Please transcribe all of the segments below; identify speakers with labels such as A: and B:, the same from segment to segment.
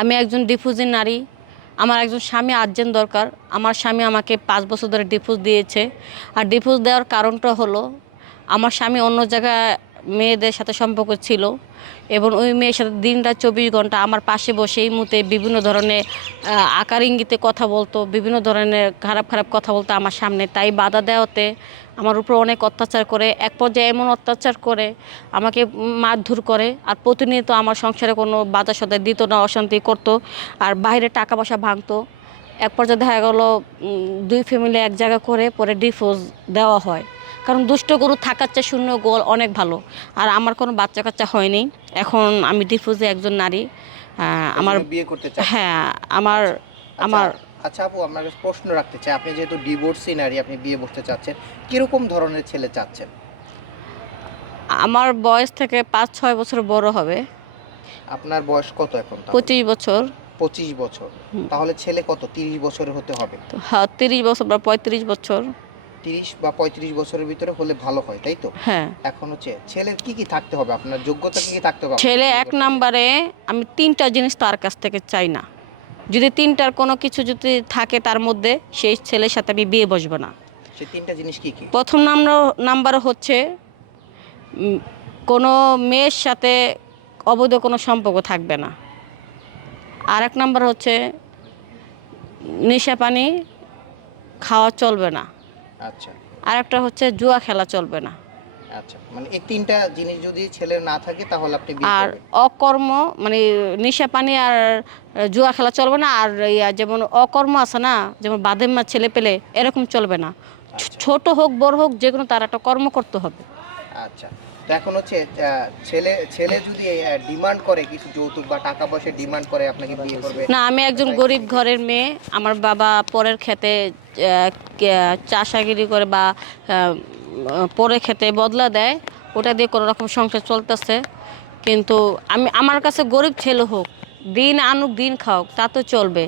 A: আমি একজন ডিফিউজি নারী আমার একজন স্বামী আর্জেন্ট দরকার আমার স্বামী আমাকে পাঁচ বছর ধরে ডিফিউজ দিয়েছে আর ডিফিউজ দেওয়ার কারণটা হলো আমার স্বামী অন্য জায়গায় মেয়েদের সাথে সম্পর্ক ছিল এবং ওই মেয়ের সাথে দিন রাত চব্বিশ ঘন্টা আমার পাশে বসে এই মুহূর্তে বিভিন্ন ধরনের আকার ইঙ্গিতে কথা বলতো বিভিন্ন ধরনের খারাপ খারাপ কথা বলতো আমার সামনে তাই বাধা দেওয়াতে আমার উপর অনেক অত্যাচার করে এক পর্যায়ে এমন অত্যাচার করে আমাকে মারধর করে আর প্রতিনিয়ত আমার সংসারে কোনো বাধা সদায় দিত না অশান্তি করতো আর বাইরে টাকা পয়সা ভাঙতো এক পর্যায়ে দেখা গেলো দুই ফ্যামিলি এক জায়গা করে পরে ডিভোর্স দেওয়া হয় কারণ দুষ্ট গরু থাকার চেয়ে শূন্য গোল অনেক ভালো আর আমার কোনো বাচ্চা কাচ্চা হয়নি এখন আমি ডিফোজে একজন নারী
B: আমার বিয়ে করতে চাই হ্যাঁ
A: আমার আচ্ছা, আমার
B: আচ্ছা আপু আপনার কাছে প্রশ্ন রাখতে চাই আপনি যেহেতু ডিভোর্সি নারী আপনি বিয়ে করতে চাচ্ছেন কীরকম ধরনের ছেলে চাচ্ছেন
A: আমার বয়স থেকে পাঁচ ছয় বছর বড় হবে
B: আপনার বয়স কত এখন
A: পঁচিশ বছর
B: পঁচিশ বছর তাহলে ছেলে কত তিরিশ বছরের হতে হবে
A: হ্যাঁ তিরিশ বছর বা পঁয়ত্রিশ বছর
B: তিরিশ বা পঁয়ত্রিশ বছরের ভিতরে হলে ভালো হয় তাই তো হ্যাঁ এখন হচ্ছে ছেলের কি কি থাকতে হবে আপনার যোগ্যতা কি কি থাকতে হবে
A: ছেলে এক নাম্বারে আমি তিনটা জিনিস তার কাছ থেকে চাই না যদি তিনটার কোনো কিছু যদি থাকে তার মধ্যে সেই ছেলের সাথে আমি বিয়ে বসবো না
B: সে তিনটা জিনিস কি কি
A: প্রথম নাম্বার হচ্ছে কোনো মেয়ের সাথে অবৈধ কোনো সম্পর্ক থাকবে না আর এক নাম্বার হচ্ছে নেশা পানি খাওয়া চলবে না আচ্ছা আর একটা হচ্ছে জুয়া খেলা চলবে না
B: আচ্ছা মানে আর
A: অকর্ম মানে নেশা পানি আর জুয়া খেলা চলবে না আর যেমন অকর্ম আছে না যেমন বাদেম্মা ছেলে পেলে এরকম চলবে না আচ্ছা। ছোট হোক বড় হোক যে কোনো তার একটা কর্ম করতে হবে
B: আচ্ছা তো এখন হচ্ছে ছেলে ছেলে যদি ডিমান্ড করে কিছু যৌতুক বা টাকা পয়সা ডিমান্ড করে আপনাকে বিয়ে করবে
A: না আমি একজন গরিব ঘরের মেয়ে আমার বাবা পরের খেতে চাষাগিরি করে বা পরে খেতে বদলা দেয় ওটা দিয়ে কোনো রকম সংসার চলতেছে কিন্তু আমি আমার কাছে গরিব ছেলে হোক দিন আনুক দিন খাওক তা তো চলবে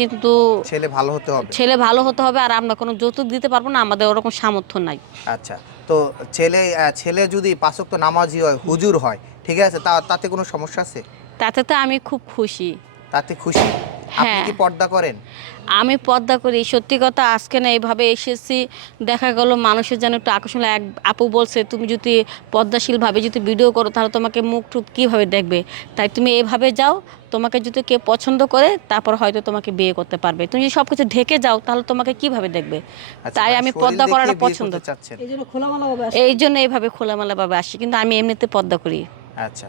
A: কিন্তু
B: ছেলে ভালো হতে হবে
A: ছেলে ভালো হতে হবে আর আমরা কোনো যৌতুক দিতে পারবো না আমাদের ওরকম সামর্থ্য নাই
B: আচ্ছা তো ছেলে ছেলে যদি পাঁচক্ত নামাজি হয় হুজুর হয় ঠিক আছে তা তাতে কোনো সমস্যা আছে
A: তাতে তো আমি খুব খুশি তাতে খুশি আপনি হ্যাঁ।
B: কি পর্দা করেন
A: আমি পর্দা করি সত্যি কথা আজকে না এইভাবে এসেছি দেখা গেল মানুষের যেন একটু আকর্ষণ এক আপু বলছে তুমি যদি পর্দাশীলভাবে যদি ভিডিও করো তাহলে তোমাকে মুখ টুক কীভাবে দেখবে তাই তুমি এভাবে যাও তোমাকে যদি কেউ পছন্দ করে তারপর হয়তো তোমাকে বিয়ে করতে পারবে তুমি যদি সব কিছু ঢেকে যাও তাহলে তোমাকে কিভাবে দেখবে আচ্ছা, তাই মানে আমি পর্দা করাটা পছন্দ চাচ্ছি
B: এই জন্য এইভাবে খোলামেলাভাবে আসি
A: কিন্তু আমি এমনিতে পর্দা করি
B: আচ্ছা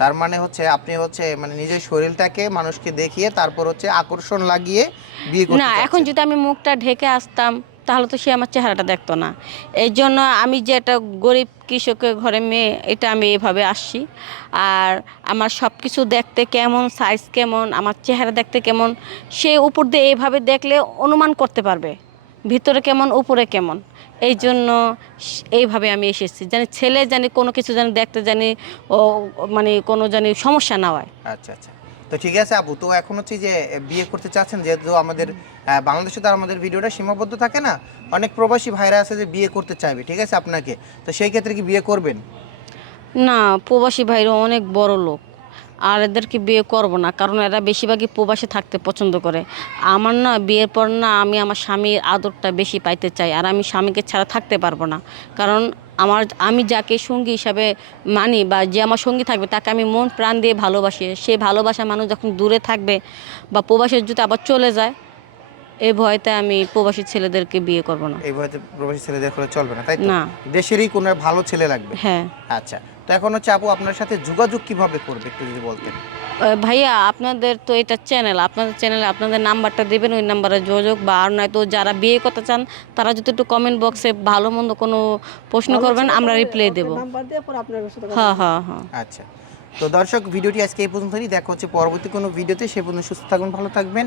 B: তার মানে হচ্ছে আপনি হচ্ছে মানে নিজের শরীরটাকে মানুষকে দেখিয়ে তারপর হচ্ছে আকর্ষণ লাগিয়ে বিয়ে করতে না
A: এখন যদি আমি মুখটা ঢেকে আসতাম তাহলে তো সে আমার চেহারাটা দেখতো না এই জন্য আমি যে একটা গরিব কৃষকের ঘরে মেয়ে এটা আমি এভাবে আসছি আর আমার সব কিছু দেখতে কেমন সাইজ কেমন আমার চেহারা দেখতে কেমন সে উপর দিয়ে এইভাবে দেখলে অনুমান করতে পারবে ভিতরে কেমন উপরে কেমন এই জন্য এইভাবে আমি এসেছি জানি ছেলে জানি কোনো কিছু জানি দেখতে জানি ও মানে কোনো জানি সমস্যা না হয়
B: আচ্ছা আচ্ছা তো ঠিক আছে আপু তো এখন হচ্ছে যে বিয়ে করতে চাচ্ছেন যেহেতু আমাদের বাংলাদেশে তো আমাদের ভিডিওটা সীমাবদ্ধ থাকে না অনেক প্রবাসী ভাইরা আছে যে বিয়ে করতে চাইবে ঠিক আছে আপনাকে তো সেই ক্ষেত্রে কি বিয়ে করবেন
A: না প্রবাসী ভাইরা অনেক বড় লোক আর এদেরকে বিয়ে করব না কারণ এরা বেশিরভাগই প্রবাসে থাকতে পছন্দ করে আমার না বিয়ের পর না আমি আমার স্বামীর আদরটা বেশি পাইতে চাই আর আমি স্বামীকে ছাড়া থাকতে পারবো না কারণ আমার আমি যাকে সঙ্গী হিসাবে মানি বা যে আমার সঙ্গী থাকবে তাকে আমি মন প্রাণ দিয়ে ভালোবাসি সে ভালোবাসা মানুষ যখন দূরে থাকবে বা প্রবাসের যদি আবার চলে যায় এই ভয়তে আমি প্রবাসী ছেলেদেরকে বিয়ে করব না
B: এই ভয়তে প্রবাসী ছেলেদের করে চলবে না তাই তো না দেশেরই কোনো ভালো ছেলে লাগবে হ্যাঁ আচ্ছা তো এখন হচ্ছে আপু আপনার সাথে যোগাযোগ কিভাবে করবে একটু যদি বলতেন
A: ভাইয়া আপনাদের তো এটা চ্যানেল আপনাদের চ্যানেলে আপনাদের নাম্বারটা দেবেন ওই নাম্বারে যোগাযোগ বা আর নয়তো যারা বিয়ে করতে চান তারা যদি একটু কমেন্ট বক্সে ভালো মন্দ কোনো প্রশ্ন করবেন আমরা রিপ্লাই দেবো হ্যাঁ হ্যাঁ হ্যাঁ
B: আচ্ছা তো দর্শক ভিডিওটি আজকে এই পর্যন্তই দেখা হচ্ছে পরবর্তী কোনো ভিডিওতে সে পর্যন্ত সুস্থ থাকুন ভালো থাকবেন